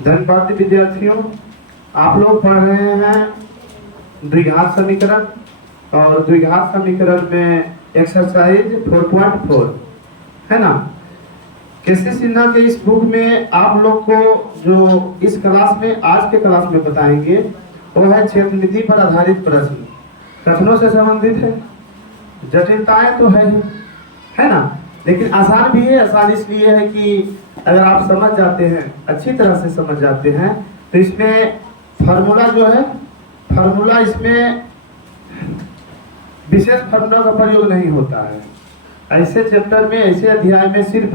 धन्यवाद विद्यार्थियों। आप लोग पढ़ रहे हैं द्विघात समीकरण और द्विघात समीकरण में एक्सरसाइज 4.4 है ना। केसी सिन्हा के इस बुक में आप लोग को जो इस क्लास में आज के क्लास में बताएंगे वो है क्षेत्रमिति पर आधारित प्रश्न। कथनों से संबंधित है, जटिलताएं तो है ना, लेकिन आसान भी है। आसान इसलिए है कि अगर आप समझ जाते हैं, अच्छी तरह से समझ जाते हैं, तो इसमें फार्मूला जो है, फार्मूला इसमें विशेष फार्मूला का प्रयोग नहीं होता है। ऐसे चैप्टर में, ऐसे अध्याय में सिर्फ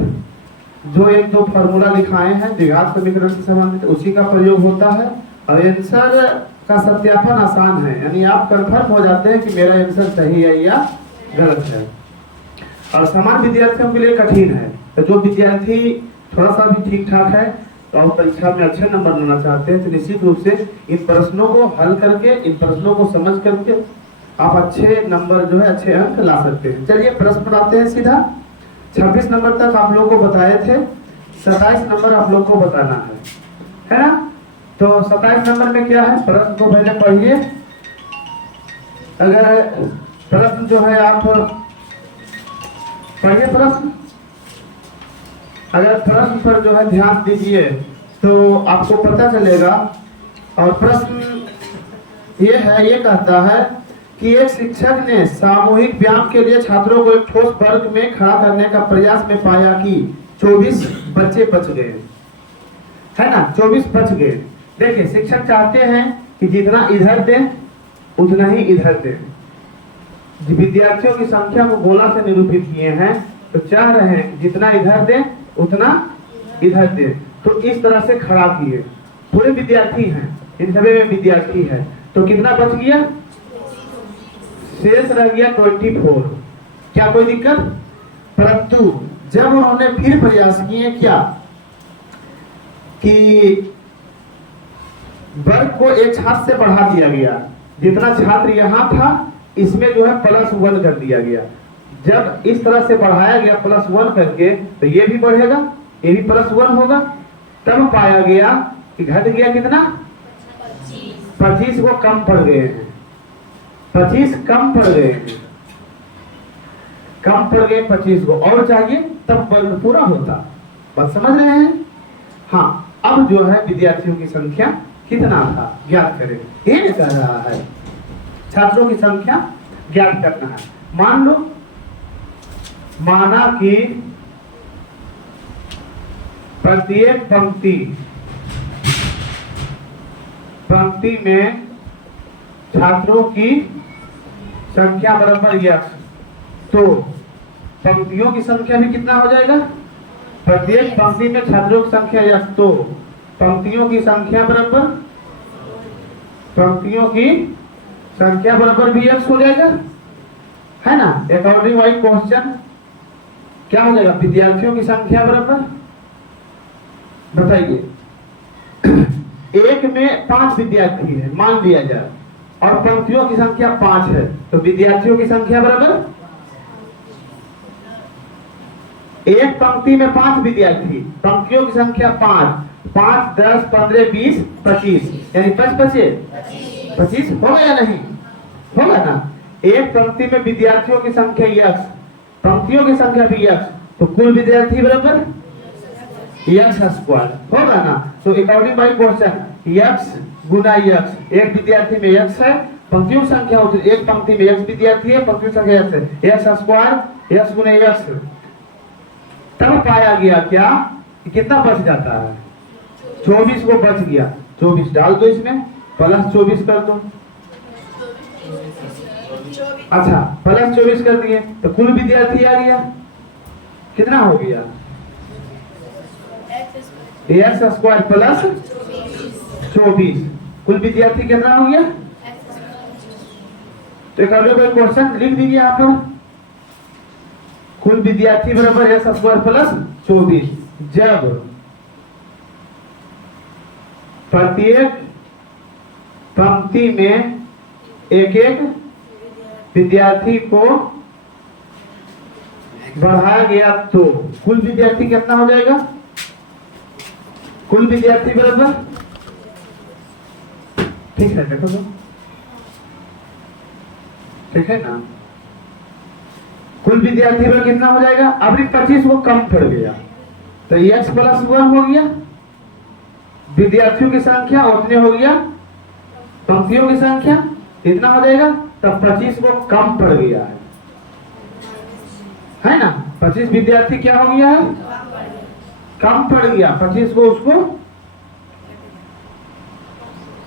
जो एक दो फार्मूला लिखाए हैं द्विघात समीकरण से संबंधित, उसी का प्रयोग होता है। और आंसर का सत्यापन आसान है, यानी आप कंफर्म हो जाते हैं कि मेरा आंसर सही है या गलत है। और सामान्य विद्यार्थियों के लिए कठिन है, तो जो विद्यार्थी थोड़ा सा भी ठीक ठाक है तो आप परीक्षा में अच्छे नंबर लाना चाहते हैं, तो निश्चित रूप से इन प्रश्नों को हल करके, इन प्रश्नों को समझ करके आप अच्छे नंबर जो है, अच्छे अंक ला सकते हैं। चलिए प्रश्न बनाते हैं सीधा। 26 नंबर तक आप लोगों को बताए थे, 27 नंबर आप लोग को बताना है ना। तो 27 नंबर में क्या है, प्रश्न को पहले पढ़िए। अगर प्रश्न जो है आप पढ़िए प्रश्न, अगर प्रश्न पर जो है ध्यान दीजिए तो आपको पता चलेगा। और प्रश्न ये है, ये कहता है कि एक शिक्षक ने सामूहिक व्यायाम के लिए छात्रों को एक ठोस वर्ग में खड़ा करने का प्रयास में पाया कि 24 बच्चे बच गए, है ना, 24 बच गए। देखिए शिक्षक चाहते हैं कि जितना इधर दें उतना ही इधर दें। विद्यार्थियों की संख्या को गोला से निरूपित किए हैं, तो चाह रहे हैं कि जितना इधर दें उतना इधर दें। तो इस तरह से खड़ा किए, पूरे विद्यार्थी हैं, इन सभी में विद्यार्थी है, तो कितना बच गया, शेष रह गया 24। क्या कोई दिक्कत? परंतु जब उन्होंने फिर प्रयास किए क्या कि वर्ग को एक छात्र से बढ़ा दिया गया, जितना छात्र यहाँ था इसमें जो है +1 कर दिया गया। जब इस तरह से बढ़ाया गया +1 करके, तो ये भी बढ़ेगा, ये भी +1 होगा। तब पाया गया कि घट गया कितना, 25 को कम पड़ गए हैं, 25 कम पड़ गए हैं, कम पड़ गए 25 को, और चाहिए तब वर्ग पूरा होता। बात समझ रहे हैं? हाँ, अब जो है विद्यार्थियों की संख्या कितना था ज्ञात करें, ये कह रहा है छात्रों की संख्या ज्ञात करना है। मान लो, माना कि प्रत्येक पंक्ति में छात्रों की संख्या बराबर x, तो पंक्तियों की संख्या भी कितना हो जाएगा, प्रत्येक पंक्ति में छात्रों की संख्या x, तो पंक्तियों की संख्या बराबर भी x हो जाएगा, है ना। अकॉर्डिंग वाइज क्वेश्चन क्या हो जाएगा, विद्यार्थियों की संख्या बराबर, बताइए, एक में 5 विद्यार्थी है मान लिया जाए, और पंक्तियों की संख्या 5 है, तो विद्यार्थियों की संख्या बराबर, एक पंक्ति में 5 विद्यार्थी, पंक्तियों की संख्या 5, 5, 10, 15, 20, 25, यानी 25 होगा या नहीं होगा ना। एक पंक्ति में विद्यार्थियों की संख्या x, पंक्तियों की संख्या भी x, तो कुल विद्यार्थी बराबर x² होगा ना। तो according by question x Guna x, एक विद्यार्थी में x है, पंक्तियों की संख्या होती है, एक पंक्ति में x विद्यार्थी है, पंक्तियों की संख्या x है, x² x गुना x। तब पाया गया क्या कि कितना बच जाता है, 24 को बच गया, 24 डाल दो इसमें, +24 कर दो। अच्छा, +24 कर दिए तो कुल विद्यार्थी आ गया, कितना हो गया, x² +24, कुल विद्यार्थी कितना हो गया। तो एक अगले क्वेश्चन लिख दीजिए यहाँ पर, कुल विद्यार्थी बराबर x² +24, जब प्रत्येक पंक्ति में एक एक विद्यार्थी को बढ़ाया गया तो कुल विद्यार्थी कितना हो जाएगा, कुल विद्यार्थी बराबर, ठीक है देखो तो, ठीक है ना। कुल विद्यार्थी में कितना हो जाएगा, अभी 25 को कम पड़ गया तो x प्लस 1 हो गया, विद्यार्थियों की संख्या उतने हो गया, पंक्तियों की संख्या इतना हो जाएगा, तब 25 को कम पड़ गया है ना। 25 विद्यार्थी क्या हो गया है, कम पड़ गया, 25 को उसको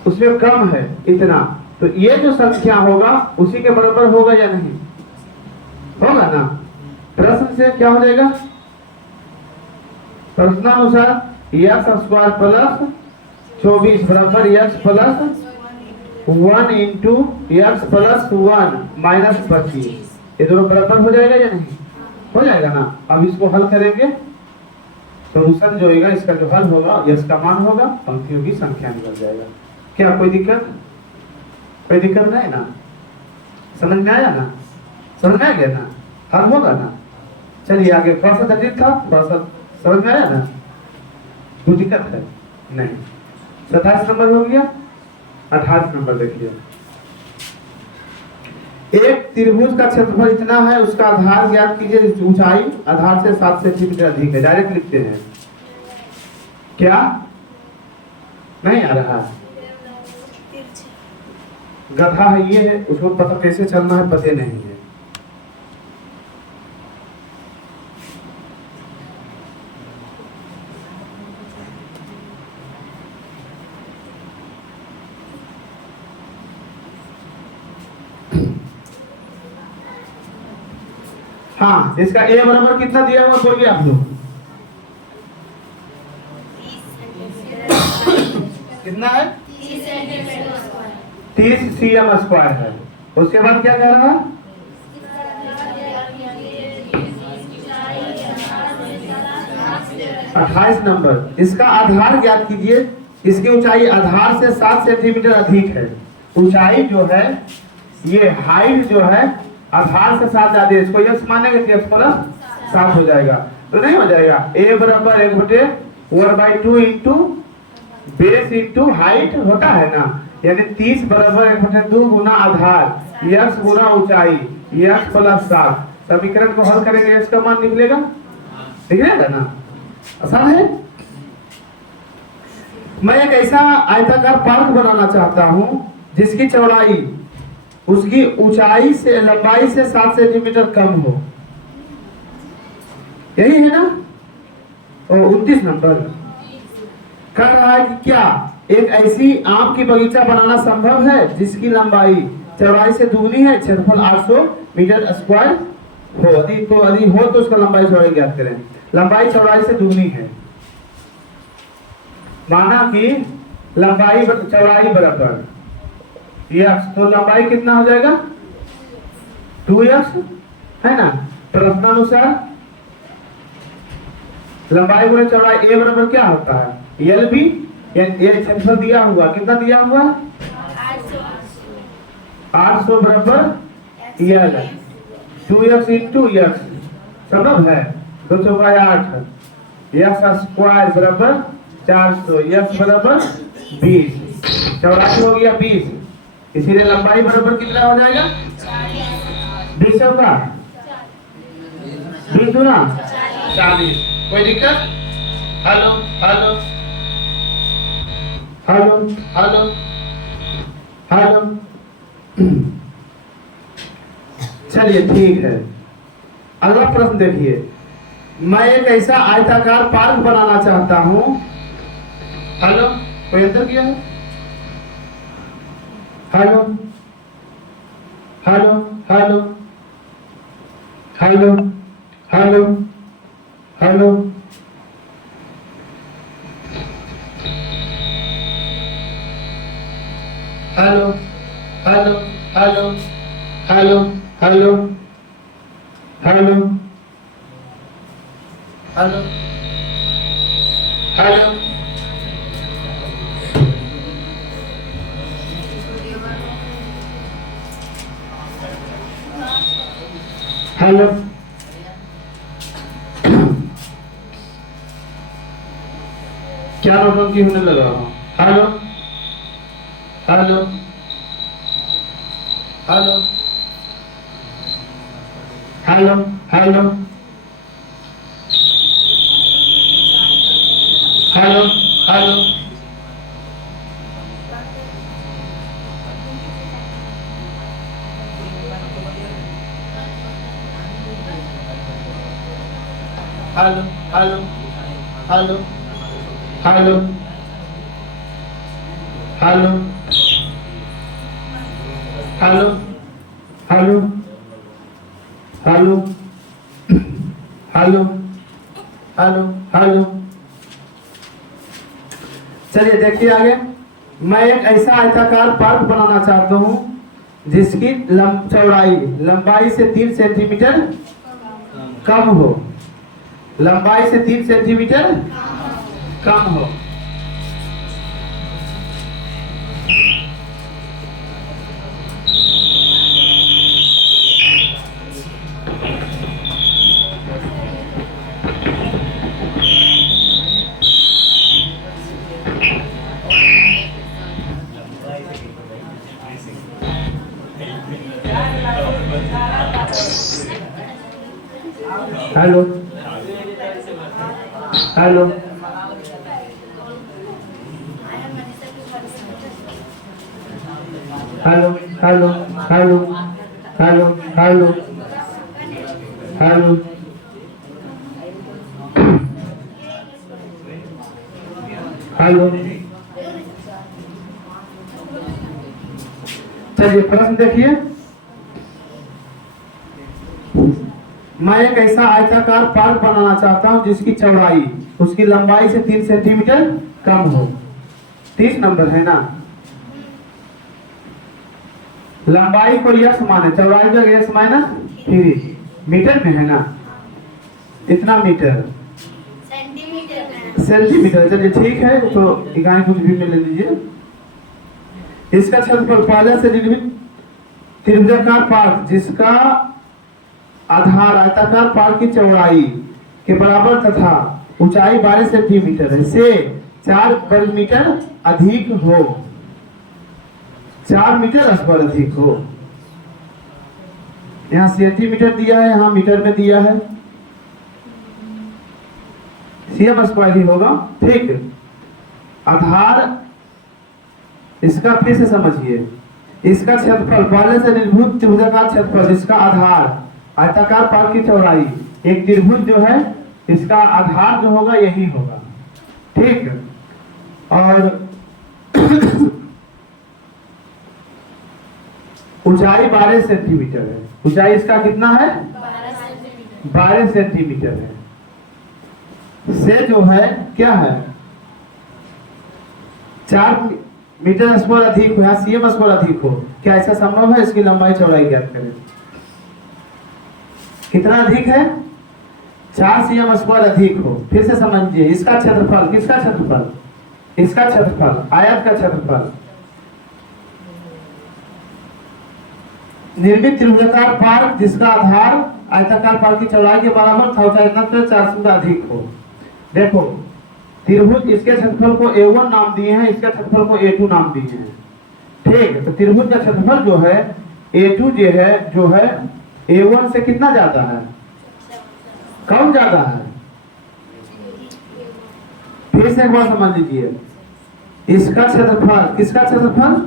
उसमें कम है इतना, तो ये जो संख्या होगा उसी के बराबर होगा या नहीं, होगा ना। प्रश्न से क्या हो जाएगा, प्रश्नानुसार x स्क्वायर प्लस 24 बराबर x plus 1 into x plus 1 minus 25, ये दोनों बराबर हो जाएगा या नहीं, हो जाएगा ना। अब इसको हल करेंगे, सोल्यूशन जो होगा इसका जो हल होगा x का मान होगा, पंक्तियों की संख्या निकल जाएगा। क्या कोई दिक्कत, कोई दिक्कत नहीं ना, समझ में आया ना, समझ में आ गया ना, हल होगा ना। चलिए आगे, थोड़ा सा जटिल था, थोड़ा सा समझ में आया ना, कोई दिक्कत है नहीं। 27 नंबर हो गया, 28 नंबर देखिए। एक त्रिभुज का क्षेत्रफल इतना है, उसका आधार ज्ञात कीजिए, ऊंचाई आधार से 7 सेंटीमीटर अधिक है। डायरेक्ट लिखते हैं, क्या नहीं आ रहा, गधा है ये है, उसको पता कैसे चलना है पता नहीं है। हाँ, इसका a बराबर कितना दिया हुआ बोलिए आप लोग, कितना है, 30 cm स्क्वायर है। उसके बाद क्या कह रहा है, अट्ठाईस नंबर, इसका आधार ज्ञात कीजिए, इसकी ऊंचाई आधार से 7 सेंटीमीटर अधिक है। ऊंचाई जो है, ये हाइट जो है आधार से 7 ज्यादा है, इसको यस मानेंगे तो x प्लस 7 हो जाएगा, तो नहीं हो जाएगा। a बराबर 1/2 इंटू बेस इंटू हाइट होता है ना, यानी 30 बराबर 1/2 गुना आधार x गुना ऊंचाई x प्लस 7। समीकरण को हल करेंगे, x का मान निकलेगा, निकलेगा ना, आसान है। मैं एक ऐसा आयताकार पार्क बनाना चाहता हूं जिसकी चौड़ाई उसकी ऊंचाई से लंबाई से 7 सेंटीमीटर कम हो, यही है ना। और 29 नंबर कर रहा है कि क्या एक ऐसी आम की बगीचा बनाना संभव है जिसकी लंबाई चौड़ाई से दुगनी है, क्षेत्रफल 800 मीटर स्क्वायर हो, यदि हो तो उसका लंबाई चौड़ाई ज्ञात करें। लंबाई चौड़ाई से दुगनी है, माना कि लंबाई चौड़ाई बराबर x, तो लंबाई कितना हो जाएगा 2x है ना। प्रश्नानुसार लंबाई गुणे चौड़ाई a बराबर क्या होता है, एल बी, ये क्षेत्रफल दिया हुआ, कितना दिया हुआ 800 बराबर एल, 2x इंटू x, संभव है, 2 चौका 8, x स्क्वायर बराबर 400, x बराबर 20, चौरासी हो गया 20, इसीलिए लंबाई बराबर कितना हो जाएगा 20 का 20 गुना 40। कोई दिक्कत, hello hello hello hello hello, चलिए ठीक है। अगला प्रश्न देखिए, मैं एक ऐसा आयताकार पार्क बनाना चाहता हूं, हेलो कोई अंतर किया है, hello hello hello hello hello hello, hello hello hello hello hello hello hello hello, hello क्या नौटंकी होने लगा? Hello hello hello hello hello hello hello hello hello hello hello hello hello hello hello hello hello hello. चलिए देखिए आगे। मैं एक ऐसा आयताकार पार्क बनाना चाहता हूँ जिसकी चौड़ाई लंबाई से 3 सेंटीमीटर कम हो। लंबाई से 3 सेंटीमीटर कम हो। Hello hello hello hello hello hello hello hello hello. चलिए प्रश्न देखिए। मैं एक ऐसा आयताकार पार्क बनाना चाहता हूं जिसकी चौड़ाई उसकी लंबाई से 3 सेंटीमीटर कम हो। 30 नंबर है ना। लंबाई को यक्स माने, चौड़ाई को यक्स माइनस 3 मीटर में है ना। इतना मीटर सेंटीमीटर। चलिए ठीक है, तो इकाई कुछ भी में ले लीजिए। इसका क्षेत्रफल पहले से निर्मित त्रिभुजाकार पार्क जिसका आधार आयताकार पार्क की चौड़ाई के बराबर तथा ऊंचाई 12 सेंटीमीटर है से 4 वर्ग मीटर अधिक हो। 4 मीटर स्क्वायर अधिक हो। यहाँ सेंटीमीटर दिया है, यहाँ मीटर में दिया है। सीएम स्क्वायर ही होगा। ठीक। आधार इसका फिर से समझिए। इसका क्षेत्रफल पहले से निर्भुज त्रिभुजाकार क्षेत्रफल जिसका आधार आयताकार पार्क की चौड़ाई, एक त्रिभुज जो है इसका आधार जो होगा यही होगा। ठीक। और ऊंचाई 12 सेंटीमीटर है। ऊंचाई इसका कितना है? 12 सेंटीमीटर है। से जो है क्या है 4 मीटर स्क्वायर अधिक हो, यहाँ सीएम स्क्वायर अधिक हो। क्या ऐसा संभव है? इसकी लंबाई चौड़ाई ज्ञात करें। कितना अधिक है? 4 सीएम स्क्वायर अधिक हो। फिर से समझिए। इसका क्षेत्रफल, किसका क्षेत्रफल? इसका क्षेत्रफल, आयत का क्षेत्रफल। निर्मित त्रिभुजाकार पार्क जिसका आधार आयताकार पार्क की चौड़ाई के बराबर था, ऊंचाई 4 से अधिक हो। देखो त्रिभुज, इसके क्षेत्रफल को A1 नाम दिए हैं, इसके क्षेत्रफल को A2 नाम दिए हैं। ठीक। तो त्रिभुज का क्षेत्रफल जो है A2 जो है A1 से कितना ज्यादा है? कम ज्यादा है। फिर से एक बार समझ लीजिए। इसका क्षेत्रफल, किसका क्षेत्रफल?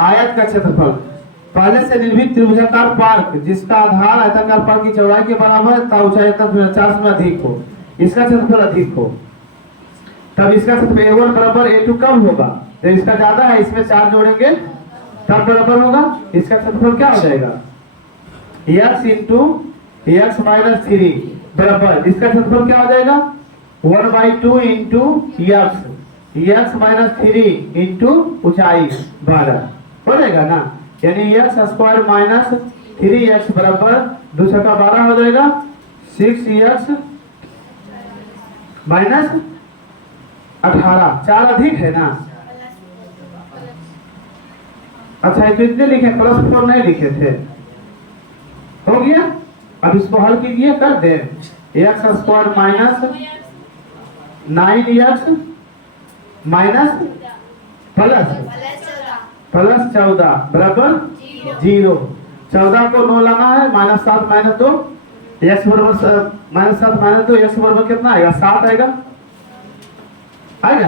आयत का क्षेत्रफल पहले से निर्मित त्रिभुजाकार पार्क जिसका आधार आयताकार पार्क की चौड़ाई के बराबर तथा ऊंचाई 4 से अधिक हो। इसका क्षेत्रफल अधिक हो, तब इसका क्षेत्रफल A1 बराबर A2 कम होगा। तो इसका ज्यादा है, इसमें 4 जोड़ेंगे तब बराबर होगा। इसका क्षेत्रफल क्या हो जाएगा? x इंटू x माइनस 3 बराबर इसका क्षेत्रफल क्या हो जाएगा? 1/2 इंटू x माइनस 3 इंटू ऊंचाई 12 हो जाएगा ना। यानी x स्क्वायर माइनस 3x बराबर 2 × 12 हो जाएगा 6x माइनस 18। 4 अधिक है ना। अच्छा ये तो इतने लिखे, +4 नहीं लिखे थे। हो गया। अब इसको हल कीजिए, कर दे। x square minus 9x minus plus 14 बराबर 0। 14 को 9 लाना है, -7 -2 x बराबर -7 -2 x बराबर कितना आएगा 7 आएगा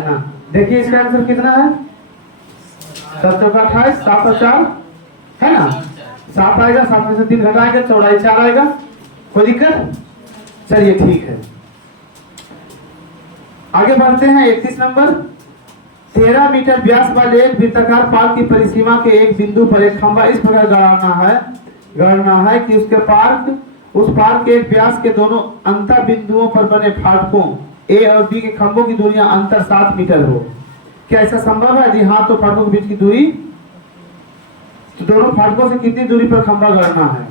ना। देखिए इसका आंसर कितना है 7 चौका 28 7 और 4 है ना 7 आएगा। 7 में से 3 घटाएंगे चौड़ाई 4 आएगा। कोई दिक्कत? चलिए ठीक है आगे बढ़ते हैं। 31 नंबर 13 मीटर व्यास वाले एक वृत्ताकार पार्क की परिसीमा के एक बिंदु पर एक खंभा इस प्रकार गाड़ना है कि उस पार्क के एक व्यास के दोनों अंतर बिंदुओं पर बने फाटकों ए और बी के खंभों की दूरियां अंतर 7 मीटर हो। क्या ऐसा संभव है? जी हाँ। तो फाटकों के बीच की दूरी, तो दोनों फाटकों से कितनी दूरी पर खंभा गाड़ना है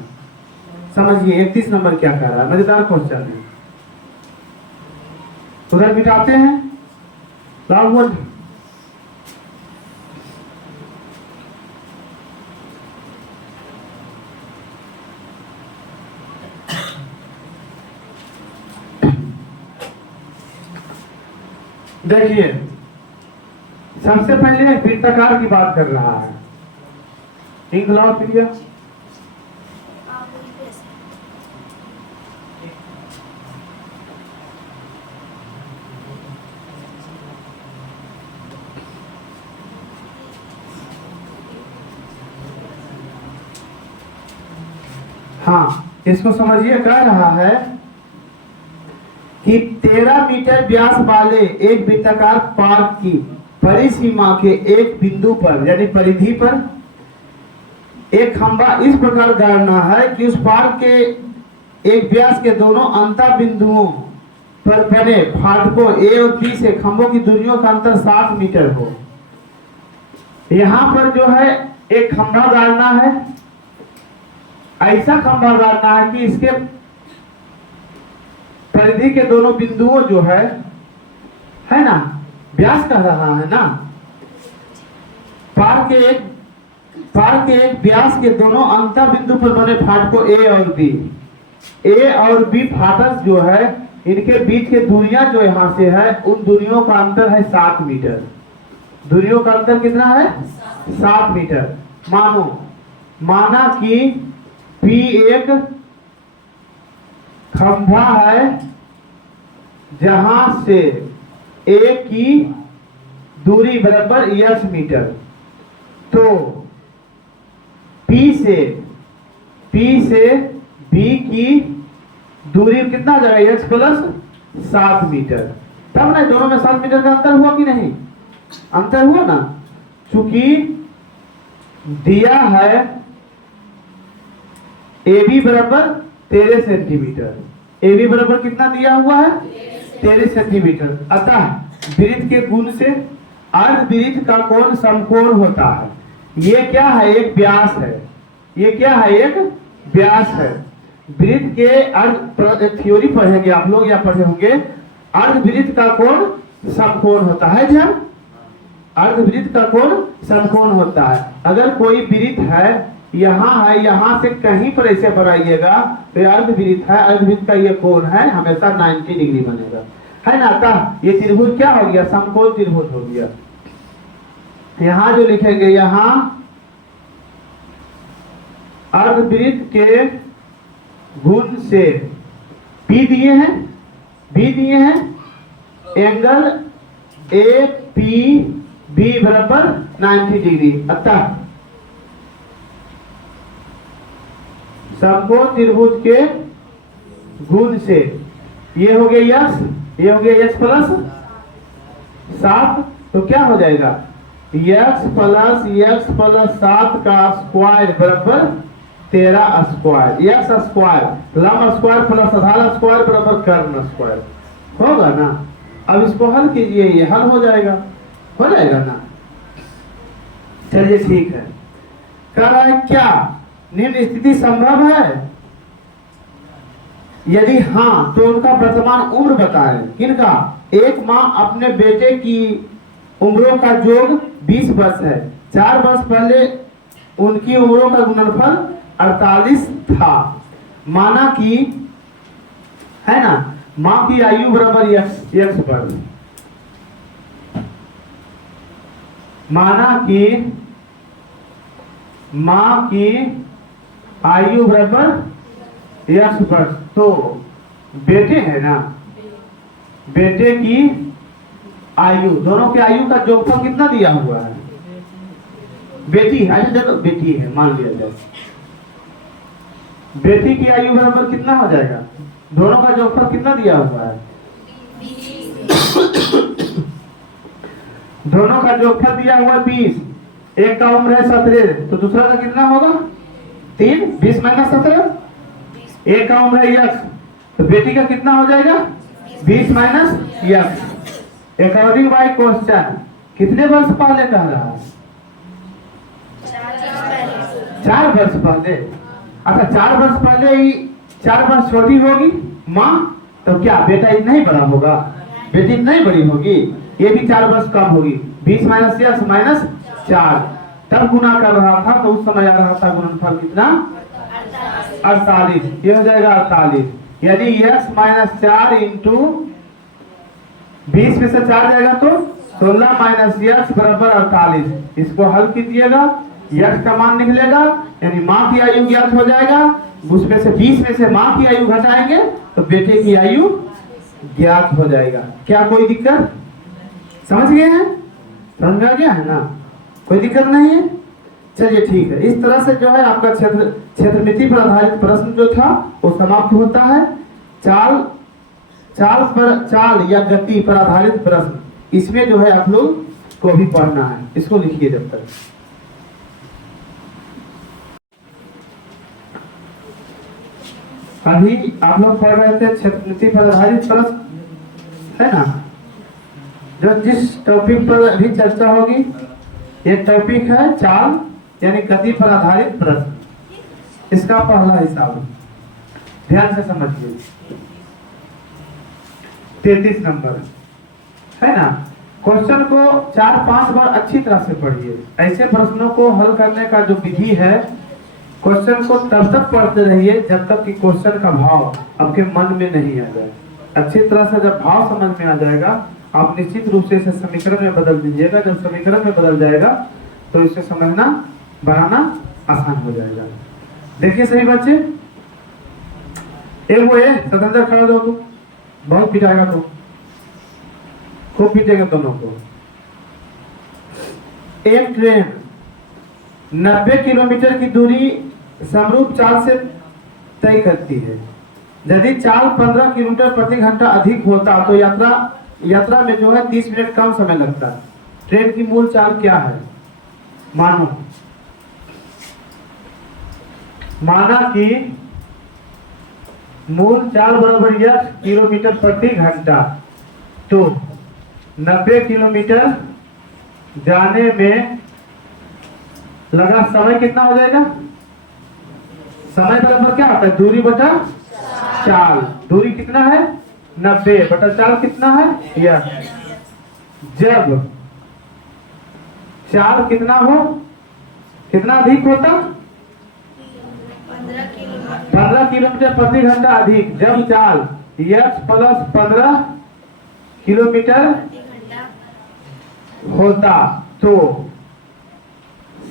समझिए। 31 नंबर क्या कह रहा है, मजेदार क्वेश्चन है। उधर बिठाते हैं लाभ। देखिए सबसे पहले वृत्ताकार की बात कर रहा है। इंग्लाव प्रिया हाँ इसको समझिए। कह रहा है कि 13 मीटर व्यास वाले एक वृत्ताकार पार्क की परिसीमा के एक बिंदु पर यानी परिधि पर एक खंभा इस प्रकार गाड़ना है कि उस पार्क के एक व्यास के दोनों अंतर बिंदुओं पर बने फाटकों ए और बी से खंभों की दूरियों का अंतर 7 मीटर हो। यहाँ पर जो है एक खंभा गाड़ना है, ऐसा खंभा गाड़ना है कि इसके परिधि के दोनों बिंदुओं जो है ना व्यास कह रहा है ना, पार्क के एक व्यास के दोनों अंतर बिंदु पर बने फाटकों ए और बी फाटक जो है इनके बीच के दूरियां जो यहाँ से है उन दूरियों का अंतर है 7 मीटर। दूरियों का अंतर कितना है 7 मीटर। माना कि P एक खंभा है जहां से A की दूरी बराबर x मीटर। तो P से B की दूरी कितना आ जाएगा x प्लस 7 मीटर। तब ना दोनों में 7 मीटर का अंतर हुआ कि नहीं? अंतर हुआ ना। चूंकि दिया है AB बराबर 13 सेंटीमीटर। AB बराबर कितना दिया हुआ है 13 सेंटीमीटर। अतः वृत्त के गुण से अर्धवृत्त का कोण समकोण होता है। ये क्या है? एक व्यास है। ये क्या है? एक व्यास है। वृत्त के अर्ध थ्योरी पढ़ेंगे आप लोग या पढ़े होंगे। अर्धवृत्त का कोण समकोण होता है। जब अर्धवृत्त का कोण समकोण होता है। अगर कोई वृत्त है यहाँ से कहीं पर ऐसे बनाइएगा तो अर्धवृत्त है, अर्धवृत्त का ये कोण है हमेशा 90 डिग्री बनेगा, है ना। अतः ये त्रिभुज क्या हो गया? समकोण त्रिभुज हो गया। यहाँ जो लिखेंगे, यहाँ अर्धवृत्त के गुण से B दिए हैं, एंगल APB बराबर 90 डिग्री। अतः समकोण त्रिभुज के गुण से ये हो गया x, ये हो गया x प्लस 7। तो क्या हो जाएगा? x प्लस 7 का स्क्वायर बराबर 13 स्क्वायर। x स्क्वायर लंब स्क्वायर प्लस आधार स्क्वायर बराबर कर्ण स्क्वायर होगा ना। अब इसको हल कीजिए, ये हल हो जाएगा ना। चलिए ठीक है। कह रहा है क्या निम्न स्थिति संभव है? यदि हाँ तो उनका वर्तमान उम्र बताएं। किनका? एक माँ अपने बेटे की उम्रों का जोड़ 20 वर्ष है। 4 वर्ष पहले उनकी उम्रों का गुणनफल 48 था। माना कि, है ना, माँ की आयु बराबर x वर्ष। माना कि माँ की आयु बराबर यक्स वर्ष, तो बेटे है ना, बेटे की आयु, दोनों के आयु का जोगफल कितना दिया हुआ है? बेटी है, चलो बेटी है मान लिया जाए, बेटी की आयु बराबर कितना हो जाएगा? दोनों का जोगफल कितना दिया हुआ है? दोनों का जोगफल दिया हुआ 20, एक का उम्र है 17, तो दूसरा का कितना होगा? 3, 20 माइनस 17, एक का उम्र है यक्स, तो बेटी का कितना हो जाएगा? 20 minus x. According by question कितने वर्ष पहले कह रहा है? 4 वर्ष पहले। अच्छा 4 वर्ष पहले ही 4 वर्ष छोटी होगी माँ, तो क्या बेटा इतना ही बड़ा होगा? बेटी इतना ही बड़ी होगी, ये भी 4 वर्ष कम होगी। 20 माइनस यक्स माइनस 4, तब गुना कर रहा था तो उस समय आ रहा था गुणनफल कितना? 48, ये हो जाएगा 48, यानी यक्स माइनस 4 इंटू 20 में से 4 जाएगा तो 16 माइनस यक्स बराबर 48। इसको हल कीजिएगा, यक्स का मान निकलेगा, यानी माँ की आयु ज्ञात हो जाएगा, उसमें से 20 में से माँ की आयु घटाएंगे तो बेटे की आयु ज्ञात हो जाएगा। क्या कोई दिक्कत? समझ गए हैं? समझ में आ गया है ना? कोई दिक्कत नहीं है? चलिए ठीक है। इस तरह से जो है आपका क्षेत्रमिति पर आधारित प्रश्न जो था वो समाप्त होता है। चाल या गति पर आधारित प्रश्न, इसमें जो है आप लोग को भी पढ़ना है, इसको लिखिए जब तक। अभी आप लोग पढ़ रहे थे क्षेत्रमिति पर आधारित प्रश्न, है ना? जो जिस टॉपिक पर अभी चर्चा होगी, ये टॉपिक है चाल यानी गति पर आधारित प्रश्न। इसका पहला हिसाब ध्यान से समझिए, 33 नंबर है ना। क्वेश्चन को 4-5 बार अच्छी तरह से पढ़िए। ऐसे प्रश्नों को हल करने का जो विधि है, क्वेश्चन को तब तक पढ़ते रहिए जब तक कि क्वेश्चन का भाव आपके मन में नहीं आ जाए। अच्छी तरह से जब भाव समझ में आ जाएगा, आप निश्चित रूप से इसे समीकरण में बदल दीजिएगा। जब समीकरण में बदल जाएगा तो इसे समझना बनाना आसान हो जाएगा। देखिए सही बच्चे, एक वो है स्वतंत्र खड़ा दो, तू बहुत पिटाएगा, तो खूब पीटेगा दोनों को। एक ट्रेन 90 किलोमीटर की दूरी समरूप चाल से तय करती है। यदि चाल 15 किलोमीटर प्रति घंटा अधिक होता तो यात्रा में जो है 30 मिनट कम समय लगता। ट्रेन की मूल चाल क्या है? माना कि मूल चाल बराबर यक्स किलोमीटर प्रति घंटा, तो 90 किलोमीटर जाने में लगा समय कितना हो जाएगा? समय बराबर क्या होता है? दूरी बटा चाल। दूरी कितना है? 90 बटा चाल कितना है? यक्स। जब चाल कितना हो, कितना अधिक होता? 15 किलोमीटर प्रति घंटा अधिक। जब चाल यक्स प्लस 15 किलोमीटर होता तो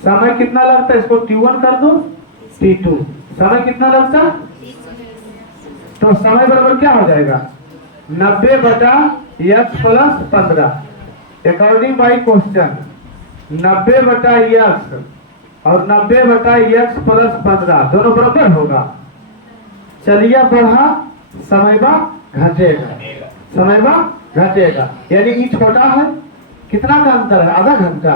समय कितना लगता? इसको T1 कर दो, T2। समय कितना लगता? तो समय बराबर क्या हो जाएगा? 90 बटा x plus 15। According by question 90 बटा यक्स और 90 बटा यक्स प्लस 15 दोनों बराबर होगा। चलिए बढ़ा, समय घटेगा, समय घटेगा, यानी ये छोटा है। कितना का अंतर है? आधा घंटा।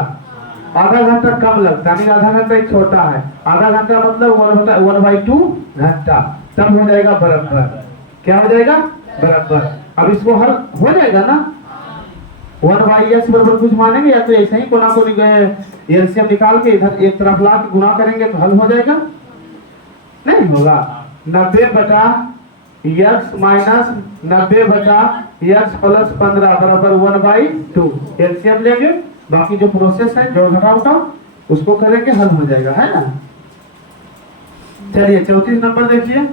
आधा घंटा कम लगता है, आधा घंटा ही छोटा है। आधा घंटा मतलब 1/2 घंटा, तब हो जाएगा बराबर। क्या हो जाएगा? बराबर। अब इसको हल हो जाएगा ना? 1/x बराबर कुछ मानेंगे या तो ऐसे ही कोना को एलसीएम निकाल के इधर एक तरफ ला के गुना करेंगे तो हल हो जाएगा? नहीं होगा। 90 बटा x माइनस 90 बटा x प्लस 15 बराबर 1/2। एलसीएम लेंगे, बाकी जो प्रोसेस है जोड़ घटाव का उसको करेंगे, हल हो जाएगा, है ना। चलिए 34 नंबर देखिए,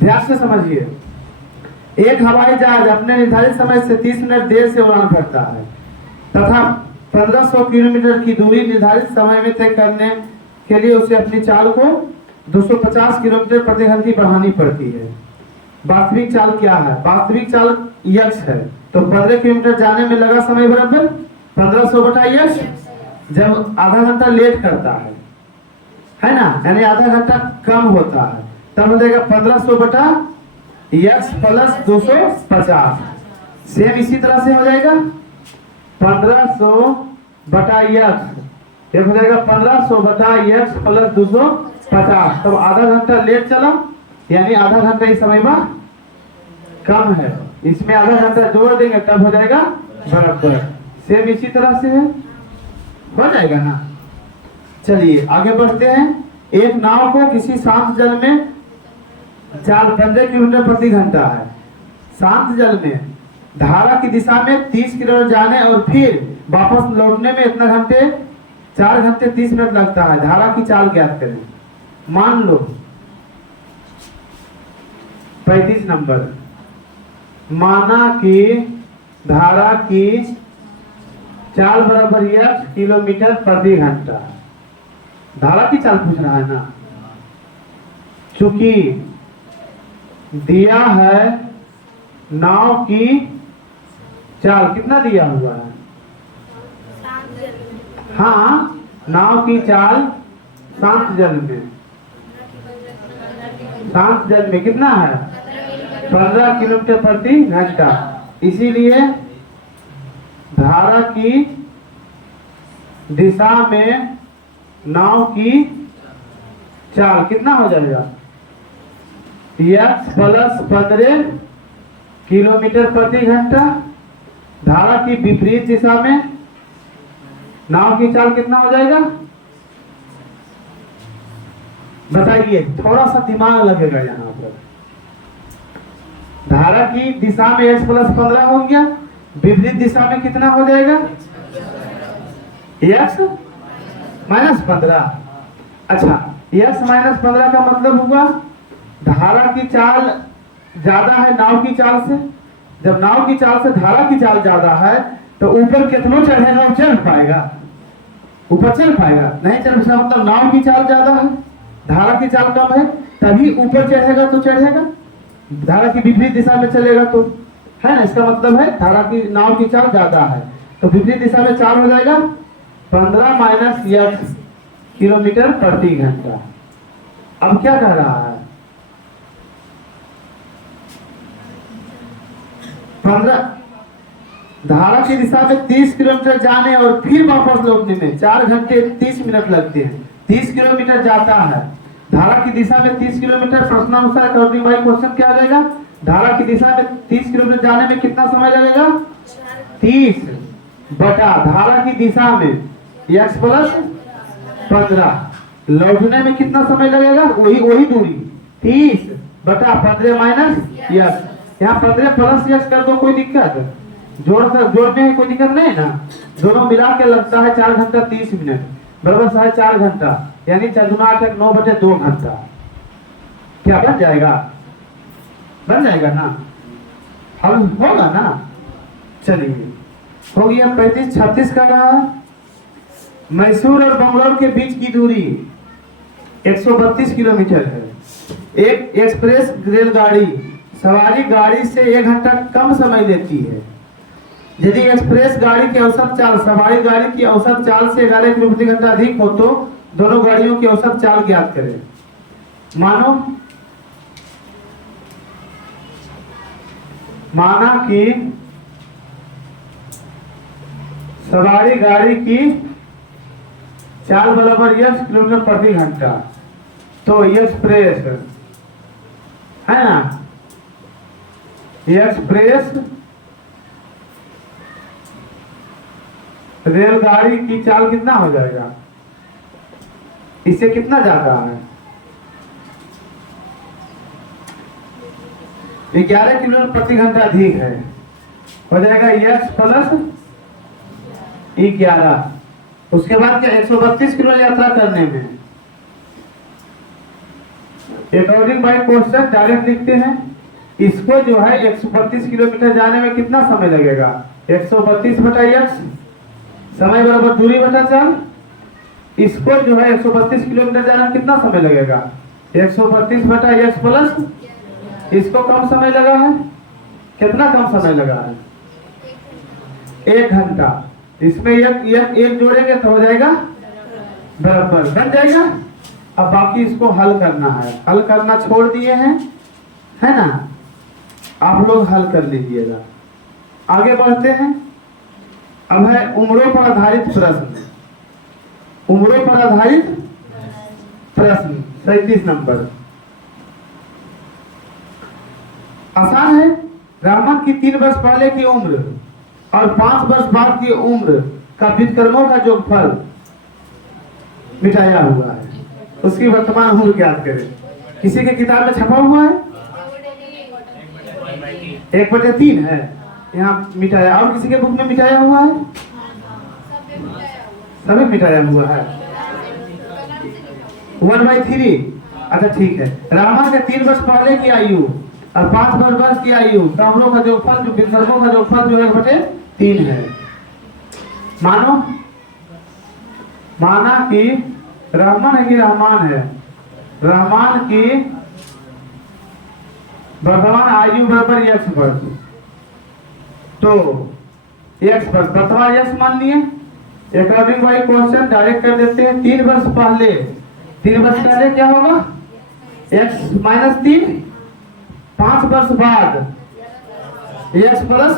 ध्यान से समझिए। एक हवाई जहाज अपने निर्धारित समय से 30 मिनट देर से उड़ान भरता है। तथा 1500 किलोमीटर की दूरी निर्धारित समय में तय करने के लिए उसे अपनी चाल को 250 किलोमीटर प्रति घंटे बढ़ानी पड़ती है। वास्तविक चाल क्या है? वास्तविक चाल यक्स है, तो 15 किलोमीटर जाने में लगा समय बराबर 1500 बटा यक्स। जब आधा घंटा लेट करता है ना, यानी आधा घंटा कम होता है, तब हो जाएगा 1500 बटा यक्स प्लस 250। सेम इसी तरह से हो जाएगा 1500 बटा यक्स, ये हो जाएगा 1500 बटा यक्स प्लस 250। तब आधा घंटा लेट चला, यानी आधा घंटा इस समय में कम है, इसमें आधा घंटा जोड़ देंगे तब हो जाएगा बराबर। सेम इसी तरह से है, हो जाएगा ना। चलिए आगे बढ़ते हैं। एक नाव को किसी शांत जल में चाल 15 किलोमीटर प्रति घंटा है। शांत जल में धारा की दिशा में 30 किलोमीटर जाने और फिर वापस लौटने में इतना घंटे 4 घंटे 30 मिनट लगता है। धारा की चाल ज्ञात करें। मान लो 35 नंबर, माना कि धारा की चाल बराबर यक्स किलोमीटर प्रति घंटा। धारा की चाल पूछ रहा है ना, चूंकि दिया है नाव की चाल, कितना दिया हुआ है? हाँ, नाव की चाल शांत जल में, शांत जल में कितना है? 15 किलोमीटर प्रति घंटा। इसीलिए धारा की दिशा में नाव की चाल कितना हो जाएगा? यक्स प्लस 15 किलोमीटर प्रति घंटा। धारा की विपरीत दिशा में नाव की चाल कितना हो जाएगा? बताइए, थोड़ा सा दिमाग लगेगा यहाँ पर। धारा की दिशा में x प्लस 15 हो गया, विपरीत दिशा में कितना हो जाएगा? x minus 15। अच्छा, x माइनस 15 का मतलब हुआ धारा की चाल ज्यादा है नाव की चाल से। जब नाव की चाल से धारा की चाल ज्यादा है तो ऊपर कितना चढ़ेगा? चढ़ पाएगा? ऊपर चल पाएगा? नहीं चल पाएगा। मतलब नाव की चाल ज्यादा है, धारा की चाल कम है, तभी ऊपर चढ़ेगा तो चढ़ेगा। धारा की विपरीत दिशा में चलेगा तो, है ना, इसका मतलब है धारा की नाव की चाल ज्यादा है, तो विपरीत दिशा में चाल हो जाएगा 15 माइनस यक्स किलोमीटर प्रति घंटा। अब क्या कह रहा है? 15 धारा की दिशा में 30 किलोमीटर जाने और फिर वापस लौटने में 4 घंटे 30 मिनट लगते हैं। 30 किलोमीटर जाता है, धारा की दिशा में 30 किलोमीटर। प्रश्नानुसार अकॉर्डिंग बाई क्वेश्चन क्या आ जाएगा? धारा की दिशा में 30 किलोमीटर जाने में कितना समय लगेगा? 30 बटा धारा की दिशा में x प्लस 15। लौटने में कितना समय लगेगा? वही दूरी 30 बटा 15 माइनस यक्स। यहाँ 15 प्लस यक्स कर दो, कोई दिक्कत? जोड़ने में कोई दिक्कत नहीं ना। दोनों मिला के लगता है 4 घंटा 30 मिनट बराबर 4.5 घंटा, यानी 4 गुना 8 9 बटे 2 घंटा। क्या बन जाएगा? बन जाएगा ना? हल होगा ना? चलिए, हो गया। 35 36 का रहा। मैसूर और बंगलौर के बीच की दूरी 132 किलोमीटर है। एक एक्सप्रेस रेलगाड़ी सवारी गाड़ी से 1 घंटा कम समय लेती है। यदि एक्सप्रेस गाड़ी की औसत चाल सवारी गाड़ी की औसत चाल से 11 किलोमीटर प्रति घंटा अधिक हो तो दोनों गाड़ियों की औसत चाल ज्ञात करें। माना कि सवारी गाड़ी की चाल बराबर x किलोमीटर प्रति घंटा, तो एक्सप्रेस है ना, एक्सप्रेस रेलगाड़ी की चाल कितना हो जाएगा? इससे कितना ज्यादा है? 11 किलोमीटर प्रति घंटा अधिक है, हो जाएगा x प्लस 11। उसके बाद क्या 132 किलो यात्रा करने में अकॉर्डिंग बाय क्वेश्चन डायरेक्ट लिखते हैं। इसको जो है 132 किलोमीटर जाने में कितना समय लगेगा? 132 बटा x समय बराबर दूरी बटा 4। इसको जो है 132 किलोमीटर जाने में कितना समय लगेगा? 132 बटा x प्लस, इसको कम समय लगा है। कितना कम समय लगा है? 1 घंटा। इसमें एक जोड़ेंगे तो हो जाएगा बराबर, बन जाएगा। अब बाकी इसको हल करना है, हल करना छोड़ दिए हैं, है ना? आप लोग हल कर लीजिएगा। आगे बढ़ते हैं। अब है उम्रों पर आधारित प्रश्न। उम्रों पर आधारित प्रश्न 37 नंबर। आसान है। रावण की 3 वर्ष पहले की उम्र और 5 वर्ष बाद की उम्र का व्युत्क्रमों का योगफल मिटाया हुआ है, उसकी वर्तमान उम्र ज्ञात करें। किसी के किताब में छपा हुआ है 1/3 है, यहाँ मिटाया। और किसी के बुक में मिटाया हुआ है? सभी मिटाया हुआ है 1/3। अच्छा ठीक है। रावण के 3 वर्ष पहले की आयु और 5 वर्ष की आयु का उम्रों का योगफल, जो व्युत्क्रमों का योगफल जो 1/3 है। माना कि रहमान है कि रहमान है, रहमान की वर्तमान आयु बराबर x वर्ष। तो x वर्ष वर्तमान x मान लिए। अकॉर्डिंग बाई क्वेश्चन डायरेक्ट कर देते हैं। 3 वर्ष पहले, 3 वर्ष पहले क्या होगा? x minus 3। 5 वर्ष बाद x प्लस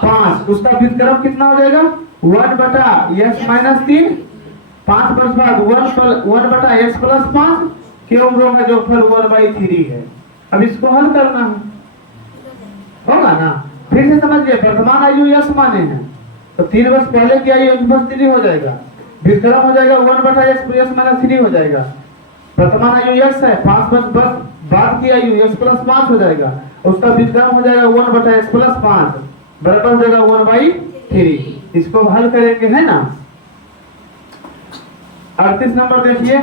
5, उसका व्युत्क्रम कितना हो जाएगा? 1 बटा x माइनस 3। 5 वर्ष बाद 1 बटा x प्लस 5 के उम्रों का योगफल 1/3 है। अब इसको हल करना है, होगा ना? फिर से समझिए, वर्तमान आयु यश माने हैं तो 3 वर्ष पहले की आयु x+3 हो जाएगा, व्युत्क्रम हो जाएगा 1 बटा x माइनस 3 हो जाएगा। वर्तमान आयु यश है, 5 वर्ष बाद की आयु x प्लस 5 हो जाएगा, उसका व्युत्क्रम हो जाएगा 1 बटा x प्लस 5 बराबर हो जाएगा 1/3। इसको हल करेंगे, है ना? 38 नंबर देखिए।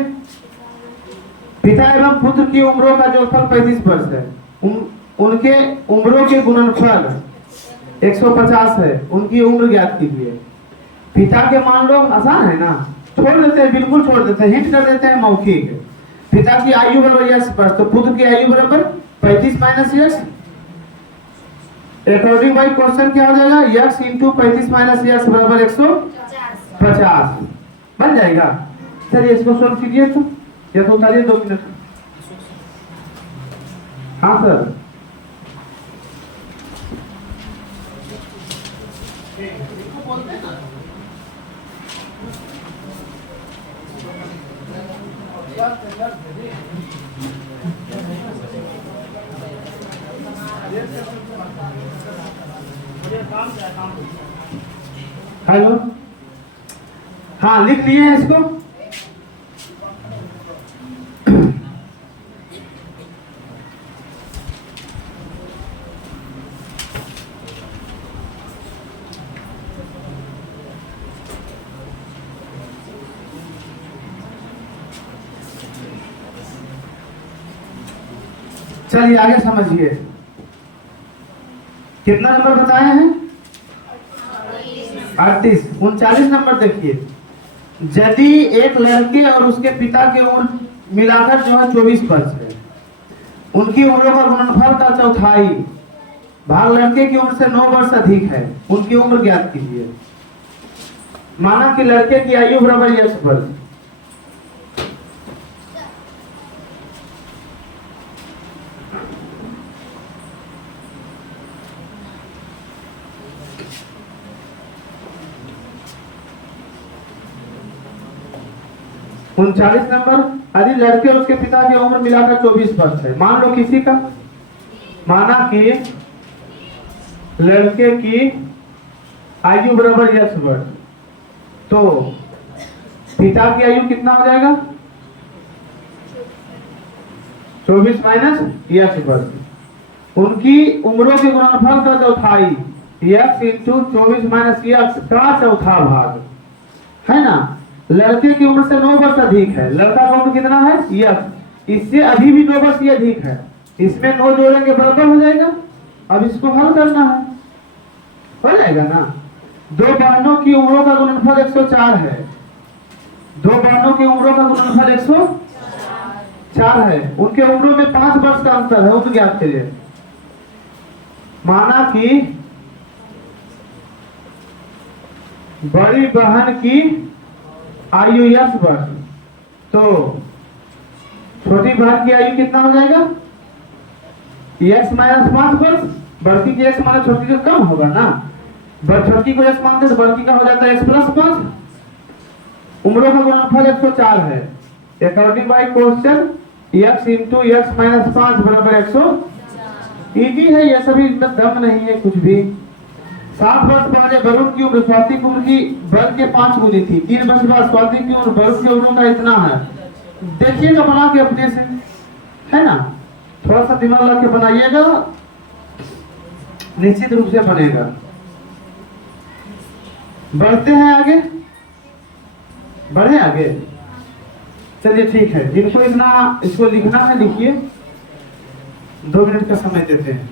पिता एवं पुत्र की उम्रों का योगफल 35 वर्ष है। उनके उम्रों के गुणनफल 150 है। उनकी उम्र ज्ञात कीजिए। पिता के मान लो, आसान है ना? छोड़ देते हैं, बिल्कुल छोड़ देते हैं, हिंट कर देते हैं मौखिक। पिता की आयु बराबर x वर्ष, तो पुत्र की आयु बराबर 35 minus x। According by question क्या हो जाएगा? x इंटू 35 माइनस x बराबर 150 बन जाएगा। चलिए इसको सोल्व कीजिए। तो या तो उतारिए 2 मिनट। हाँ सर। हेलो, हाँ लिख लिए हैं इसको। चलिए आगे समझिए। कितना नंबर बताए हैं? 38। 39 नंबर देखिए। यदि एक लड़के और उसके पिता की उम्र मिलाकर जो है 24 वर्ष है, उनकी उम्रों का गुणनफल का चौथाई भाग लड़के की उम्र से 9 वर्ष अधिक है, उनकी उम्र ज्ञात कीजिए। माना कि लड़के की आयु बराबर x वर्ष। उनचालीस नंबर। यदि लड़के और उसके पिता की उम्र मिलाकर 24 वर्ष है, मान लो किसी का, माना कि लड़के की आयु बराबर x वर्ष, तो पिता की आयु कितना हो जाएगा? 24 माइनस x वर्ष। उनकी उम्रों के गुणनफल का चौथाई x इंटू 24 माइनस x का चौथा भाग, है ना? लड़के की उम्र से 9 वर्ष अधिक है, लड़का का उम्र कितना है? x। इससे अभी भी 2 वर्ष ही अधिक है, इसमें 9 जोड़ेंगे बराबर हो जाएगा। अब इसको हल करना है, हो जाएगा ना? दो बहनों की उम्रों का गुणनफल 104 है। दो बहनों की उम्रों का गुणनफल 104 है। उनके उम्रों में 5 वर्ष का अंतर है, उन ज्ञात करिए। माना कि बड़ी बहन की आयु 10 वर्ष, तो छोटी बहन की आयु कितना हो जाएगा? x माइनस 5 वर्ष। बड़की की x माइनस छोटी का कम होगा ना, छोटी को x मानते तो बड़की का हो जाता है x प्लस 5। उम्रों का गुणनफल 104 है। According by question x into x minus 5 बराबर 100। इजी है ये, सभी इसमें दम नहीं है कुछ भी। 7 वर्ष पहले वरुण की उम्र स्वाति की उम्र की बल के 5 गुनी थी। 3 वर्ष बाद स्वाति की उम्र वरुण की उम्र का इतना है। देखिएगा बना के अपने से, है ना, थोड़ा सा दिमाग लगा के बनाइएगा, निश्चित रूप से बनेगा। बढ़ते हैं आगे, बढ़े आगे। चलिए ठीक है, जिनको इतना इसको लिखना है लिखिए, 2 मिनट का समय देते हैं।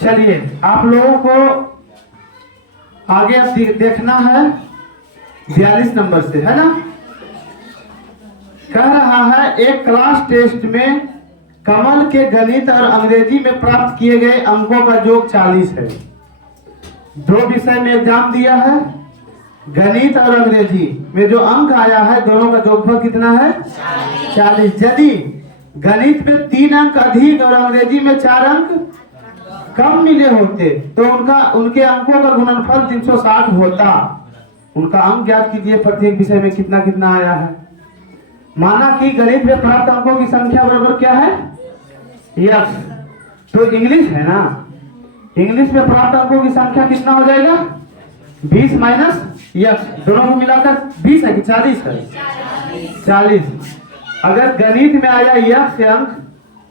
चलिए आप लोगों को आगे अब देखना है 42 नंबर से, है ना। कह रहा है एक क्लास टेस्ट में कमल के गणित और अंग्रेजी में प्राप्त किए गए अंकों का योग 40 है। 2 विषय में एग्जाम दिया है, गणित और अंग्रेजी में जो अंक आया है दोनों का योगफल कितना है? 40। यदि गणित में 3 अंक अधिक और अंग्रेजी में 4 अंक कम मिले होते तो उनके अंकों का गुणनफल 360 होता। उनका अंक ज्ञात कीजिए, प्रत्येक विषय में कितना कितना आया है। माना कि गणित में प्राप्त अंकों की संख्या बराबर क्या है? यस। तो इंग्लिश है ना, इंग्लिश में प्राप्त अंकों की संख्या कितना हो जाएगा? 20 माइनस यस, दोनों को मिलाकर 20 है कि 40 है? 40। अगर गणित में आया यक्स अंक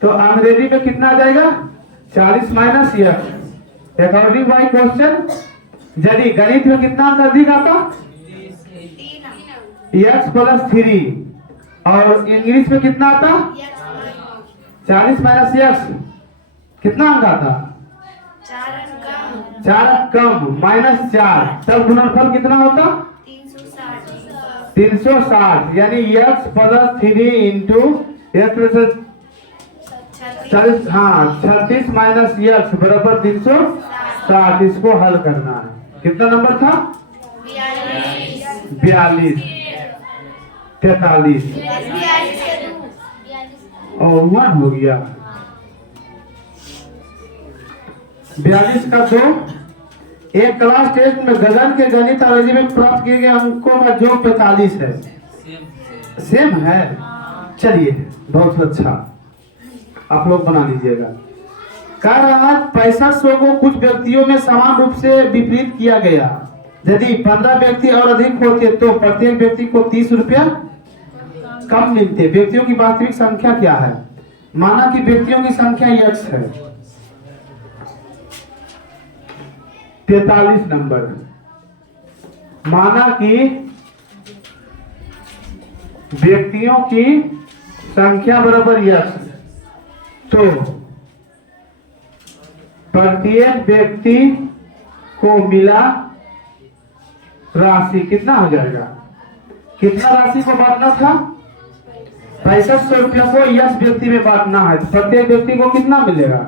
तो अंग्रेजी में कितना आ जाएगा? 40 minus x. According by question यदि गणित में कितना अंक अधिक आता? x प्लस 3 और इंग्लिश में कितना आता? 40 माइनस x कितना अंक आता? 4 अंक कम माइनस 4, तब गुणनफल कितना होता? 360। यानी x plus 3 into x plus 40, हाँ 36 माइनस x बराबर 360। इसको हल करना है। कितना नंबर था? 42, 43 और 1 हो गया। 42 का 2। एक क्लास टेस्ट में गगन के गणित और अंग्रेजी में प्राप्त किए गए अंकों का योग 45 है। सेम है। चलिए बहुत अच्छा, आप लोग बना लीजिएगा। कह रहा है 6500 को कुछ व्यक्तियों में समान रूप से विपरीत किया गया। यदि 15 व्यक्ति और अधिक होते तो प्रत्येक व्यक्ति को 30 रुपया कम मिलते। व्यक्तियों की वास्तविक संख्या क्या है? माना कि व्यक्तियों की संख्या x है। 43 नंबर। माना कि व्यक्तियों की संख्या बराबर x, तो प्रत्येक व्यक्ति को मिला राशि कितना हो जाएगा? कितना राशि को बांटना था? 6500 रुपया को यस व्यक्ति में बांटना है, तो प्रत्येक व्यक्ति को कितना मिलेगा?